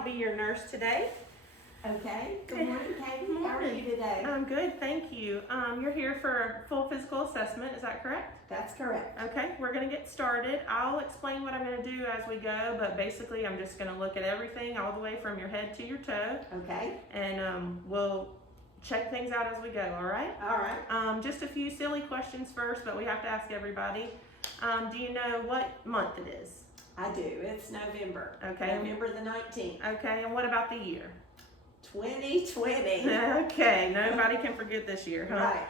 I'll be your nurse today. Okay. Good morning, Katie. How are you today? I'm good, thank you. You're here for a full physical assessment, is that correct? That's correct. Okay, we're gonna get started. I'll explain what I'm gonna do as we go, but basically I'm just gonna look at everything all the way from your head to your toe. Okay. And we'll check things out as we go, all right? All right. Just a few silly questions first, but we have to ask everybody. Do you know what month it is? I do. It's November. Okay. November the 19th. Okay, and what about the year? 2020. Okay, nobody can forget this year, huh? Right.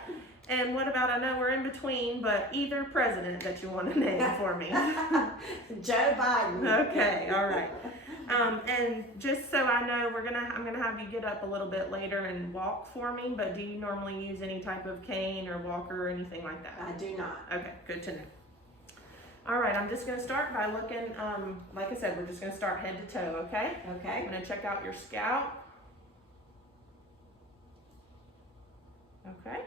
And what about, I know we're in between, but either president that you want to name for me? Joe Biden. Okay, all right. And just so I know, I'm gonna have you get up a little bit later and walk for me, but do you normally use any type of cane or walker or anything like that? I do not. Okay, good to know. All right, I'm just gonna start by looking, like I said, we're just gonna start head to toe, okay? Okay. I'm gonna check out your scalp. Okay.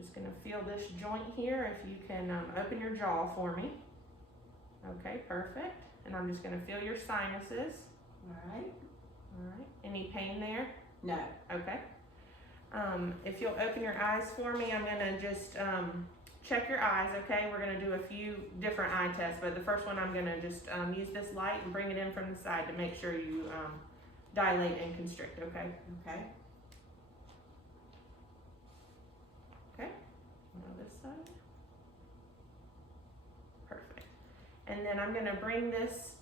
Just gonna feel this joint here. If you can open your jaw for me. Okay, perfect. And I'm just gonna feel your sinuses. All right. All right. Any pain there? No. Okay. If you'll open your eyes for me, I'm gonna just check your eyes, okay? We're gonna do a few different eye tests, but the first one I'm gonna just use this light and bring it in from the side to make sure you dilate and constrict, okay? Okay. Okay, now this side. Perfect. And then I'm gonna bring this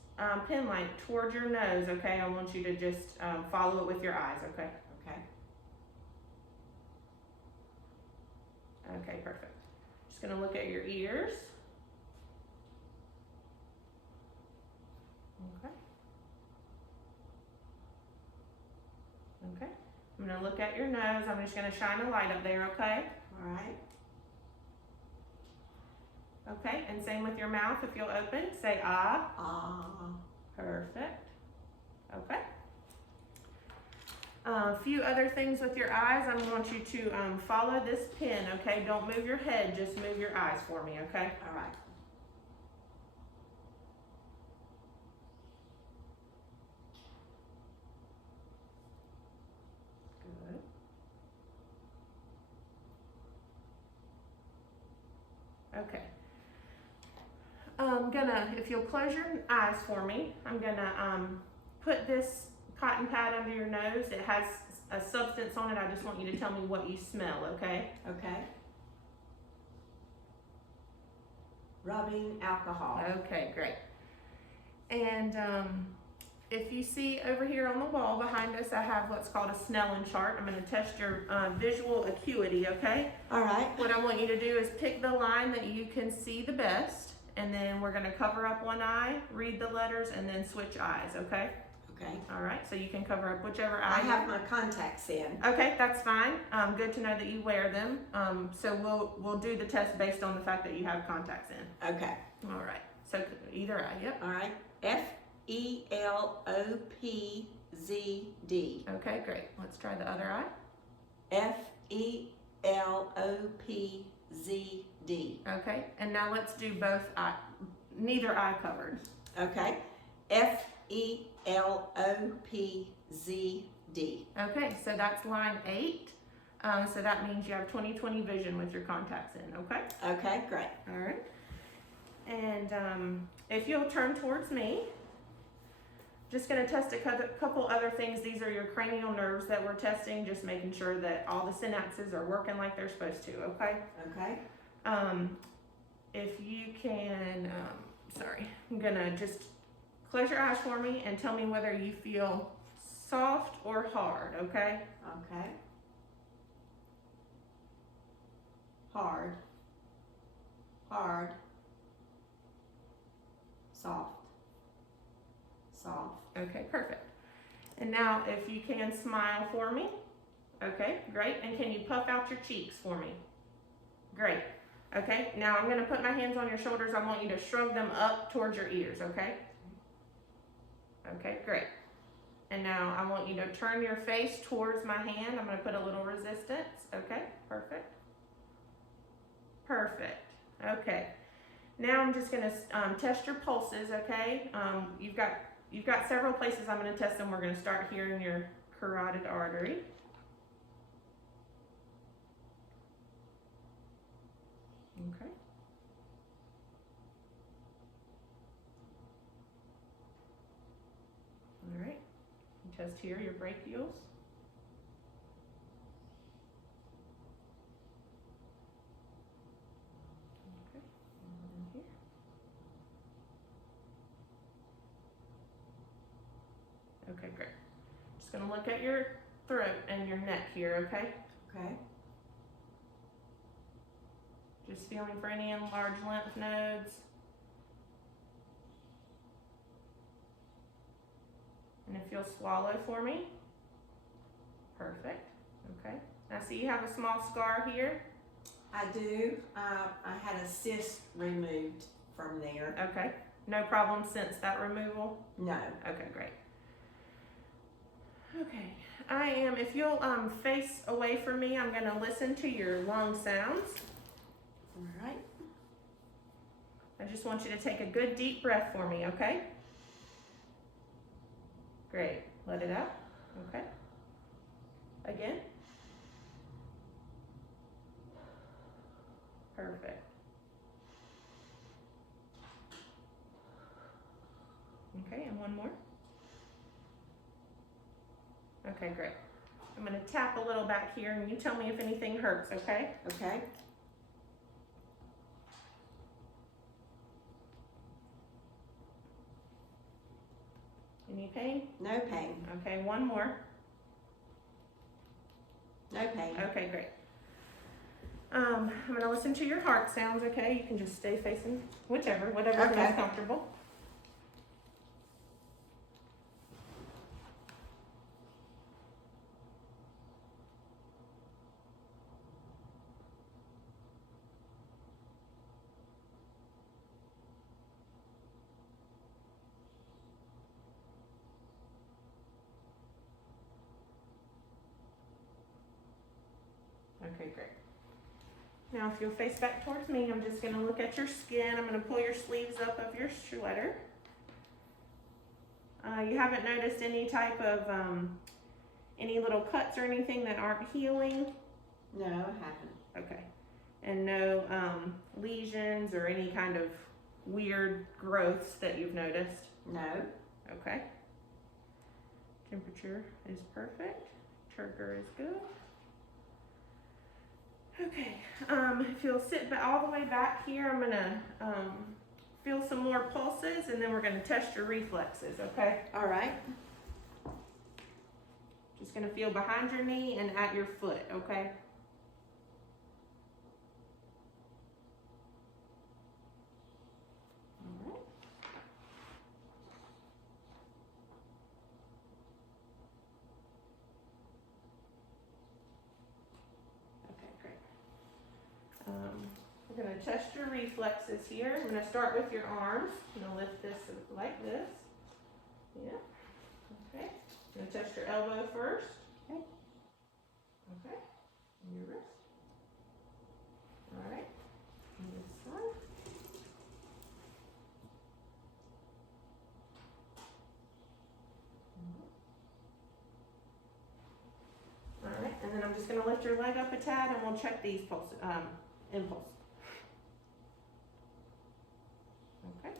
pen light towards your nose, okay? I want you to just follow it with your eyes, okay? Okay. Okay, perfect. Just gonna look at your ears. Okay. Okay. I'm gonna look at your nose. I'm just gonna shine a light up there, okay? All right. Okay, and same with your mouth. If you'll open, say ah. Ah. Perfect. Okay. A few other things with your eyes. I want you to follow this pin, okay? Don't move your head, just move your eyes for me, okay? All right. Good. Okay. I'm gonna, if you'll close your eyes for me, I'm gonna put this cotton pad under your nose. It has a substance on it. I just want you to tell me what you smell, okay? Okay. Rubbing alcohol. Okay, great. And if you see over here on the wall behind us, I have what's called a Snellen chart. I'm gonna test your visual acuity, okay? All right. What I want you to do is pick the line that you can see the best, and then we're gonna cover up one eye, read the letters, and then switch eyes, okay? Okay. All right, so you can cover up whichever eye. I have my contacts in. Okay, that's fine. Good to know that you wear them. So we'll do the test based on the fact that you have contacts in. Okay. All right, so either eye, yep. All right. F-E-L-O-P-Z-D. Okay, great. Let's try the other eye. F-E-L-O-P-Z-D. Okay, and now let's do both eye, neither eye covered. Okay. F-E-L-O-P-Z-D. Okay, so that's line 8. So that means you have 20/20 vision with your contacts in, okay? Okay, great. All right. And if you'll turn towards me, just gonna test a couple other things. These are your cranial nerves that we're testing, just making sure that all the synapses are working like they're supposed to, okay? Okay. If you can, sorry, I'm gonna just close your eyes for me and tell me whether you feel soft or hard, okay? Okay. Hard. Hard. Soft. Soft. Okay, perfect. And now if you can smile for me. Okay, great. And can you puff out your cheeks for me? Great. Okay, now I'm gonna put my hands on your shoulders. I want you to shrug them up towards your ears, okay? Okay, great. And now I want you to turn your face towards my hand. I'm gonna put a little resistance. Okay, perfect. Perfect. Okay. Now I'm just gonna test your pulses, okay? You've got several places I'm gonna test them. We're gonna start here in your carotid artery. Okay. All right. Test here your brachials. Okay. And here. Okay, great. Just gonna look at your throat and your neck here, okay? Okay. Just feeling for any enlarged lymph nodes. And if you'll swallow for me. Perfect. Okay. Now see you have a small scar here. I do. I had a cyst removed from there. Okay. No problem since that removal? No. Okay, great. Okay. If you'll face away from me, I'm gonna listen to your lung sounds. All right. I just want you to take a good deep breath for me, okay? Great. Let it out. Okay. Again. Perfect. Okay, and one more. Okay, great. I'm going to tap a little back here and you tell me if anything hurts, okay? Okay. Any pain? No pain. Okay, one more. No pain. Okay, great. I'm going to listen to your heart sounds, okay? You can just stay facing whatever's Okay. most comfortable. Okay, great. Now if you'll face back towards me, I'm just going to look at your skin. I'm going to pull your sleeves up of your sweater. You haven't noticed any type of, any little cuts or anything that aren't healing? No, I haven't. Okay. And no lesions or any kind of weird growths that you've noticed? No. Okay. Temperature is perfect. Turgor is good. Okay, if you'll sit all the way back here, I'm gonna feel some more pulses and then we're gonna test your reflexes, okay? All right. Just gonna feel behind your knee and at your foot, okay? All right. Okay, great. We're going to test your reflexes here. I'm going to start with your arms. I'm going to lift this like this. Yeah. Okay. I'm going to test your elbow first. Okay. Okay. And your wrist. All right. And this side. All right. And then I'm just going to lift your leg up a tad and we'll check these impulse. Okay.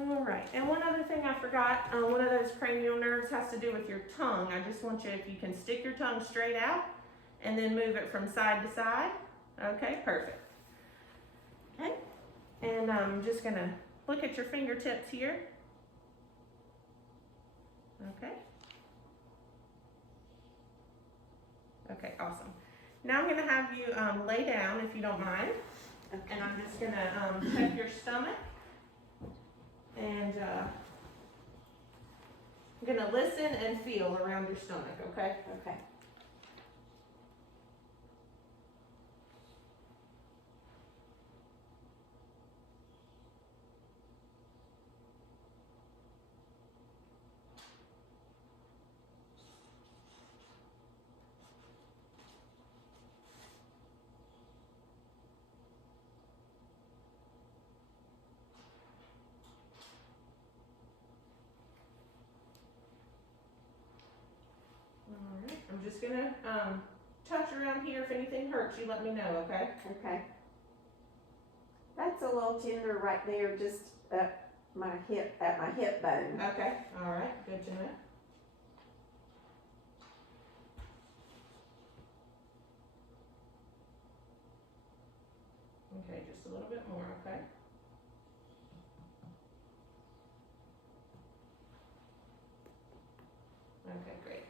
All right, and one other thing I forgot, one of those cranial nerves has to do with your tongue. I just want you, if you can stick your tongue straight out and then move it from side to side. Okay, perfect. Okay, and I'm just gonna look at your fingertips here. Okay. Okay, awesome. Now I'm gonna have you lay down if you don't mind. Okay. And I'm just gonna check your stomach. And I'm gonna listen and feel around your stomach, okay? Okay. just gonna, touch around here. If anything hurts, you let me know, okay? Okay. That's a little tender right there, just at my hip bone. Okay, all right, good to know. Okay, just a little bit more, okay? Okay, great.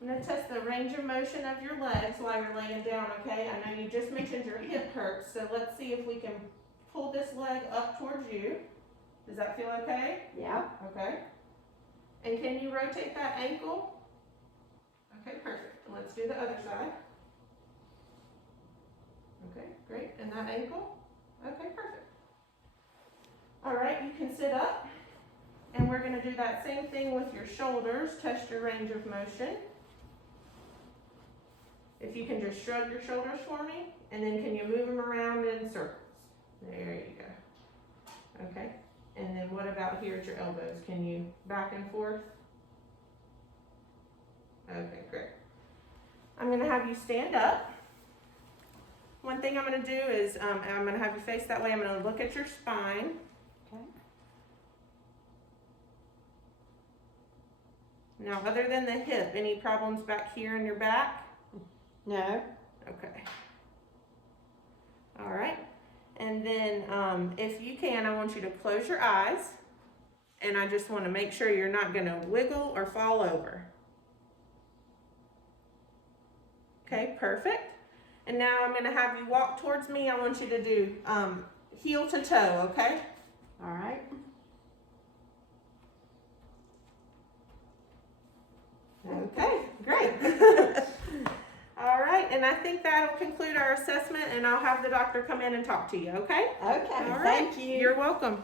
I'm gonna test the range of motion of your legs while you're laying down, okay? I know you just mentioned your hip hurts, so let's see if we can pull this leg up towards you. Does that feel okay? Yeah. Okay. And can you rotate that ankle? Okay, perfect. Let's do the other side. Okay, great. And that ankle? Okay, perfect. All right, you can sit up. And we're gonna do that same thing with your shoulders. Test your range of motion. If you can just shrug your shoulders for me, and then can you move them around in circles? There you go. Okay. And then what about here at your elbows? Can you back and forth? Okay, great. I'm gonna have you stand up. One thing I'm gonna do is, I'm gonna have you face that way. I'm gonna look at your spine. Okay. Now, other than the hip, any problems back here in your back? No. Okay. All right. And then, if you can, I want you to close your eyes. And I just want to make sure you're not going to wiggle or fall over. Okay, perfect. And now I'm going to have you walk towards me. I want you to do heel to toe, okay? All right. Okay, great. All right, and I think that'll conclude our assessment, and I'll have the doctor come in and talk to you, okay? Okay. All right. Thank you. You're welcome.